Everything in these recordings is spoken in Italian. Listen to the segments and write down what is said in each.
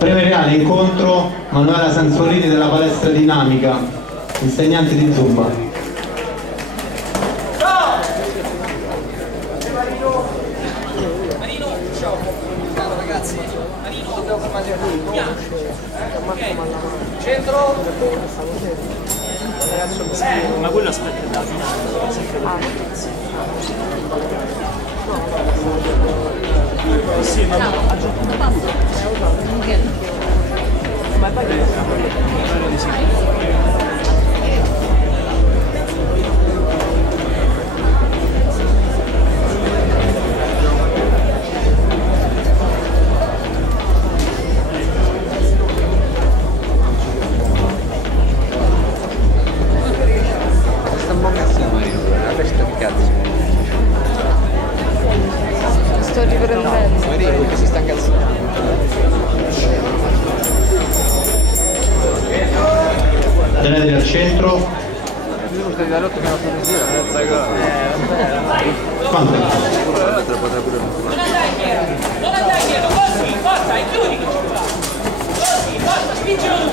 Premierà l'incontro Manuela Sansolini della palestra dinamica, insegnanti di Zumba. Centro. Ma quello aspetta da finale. Sì, ma aggiunto un passo. Ma poi sto riprendendo. Marino che si sta incazzando. Tenete al centro. Quanto? Non andai dietro, così, forza, è chiudi che ci fa. Così, forza, spingilo tu.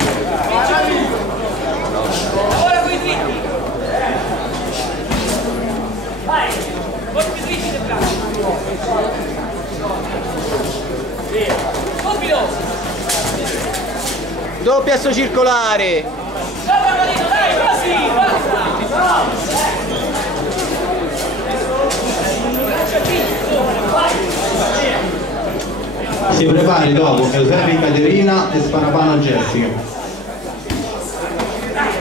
Lavora con i dritti. Vai, colpi dritti del braccio. Subito. Doppiasso circolare. Sopra Marino, dai, così, forza. Si prepari dopo Eusebi Caterina e Sparapano Jessica.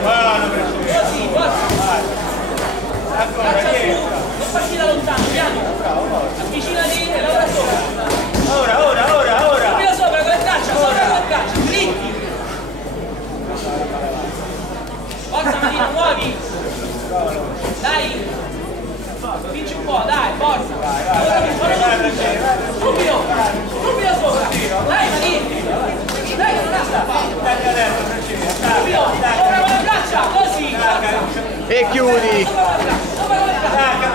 Così, forza. Non parti da lontano, piano. Avvicinati e lavora sopra. Ora. Subito sopra con le braccia, dritti. Forza Marino, muovi. Dai. Spingi un po', dai, forza. Subito sopra. Dai Marino. Dai, non la sta. Subito, sopra con le braccia, così. E chiudi. Sopra con le braccia.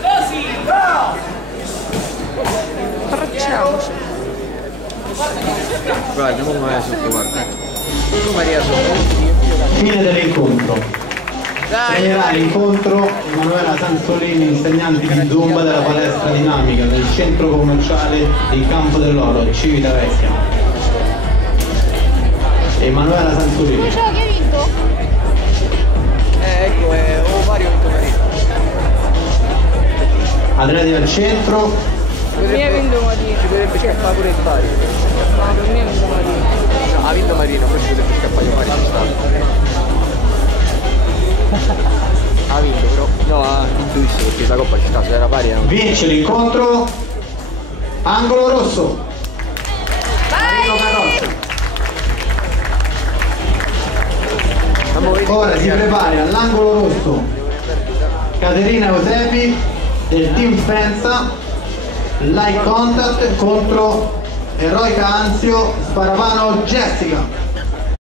Così. Facciamoci. Guarda, non vai sotto, guarda. Tu Maria sotto. Fine dell'incontro. Dai, Segnerà l'incontro Emanuela Sansolini, insegnanti di Zumba della palestra dinamica del centro commerciale di Campo dell'Oro, Civitavecchia. Emanuela Sansolini. Ciao, che hai vinto? ecco, Mario vinto Marino. Adriati al centro. Mi ha vinto Marino. Ci potrebbe scappare pure il pari. No, per me ha vinto Marino. No, ha vinto Marino, poi ci potrebbe scappare il pari. Ha vinto però. No, ha vinto visto perché la coppa ci sta, se era pari era un... Vince l'incontro. Angolo rosso. Ora si prepari all'angolo rosso Caterina Eusebi del team Pensa, Light Contact contro Eroica Anzio Sparapano Jessica.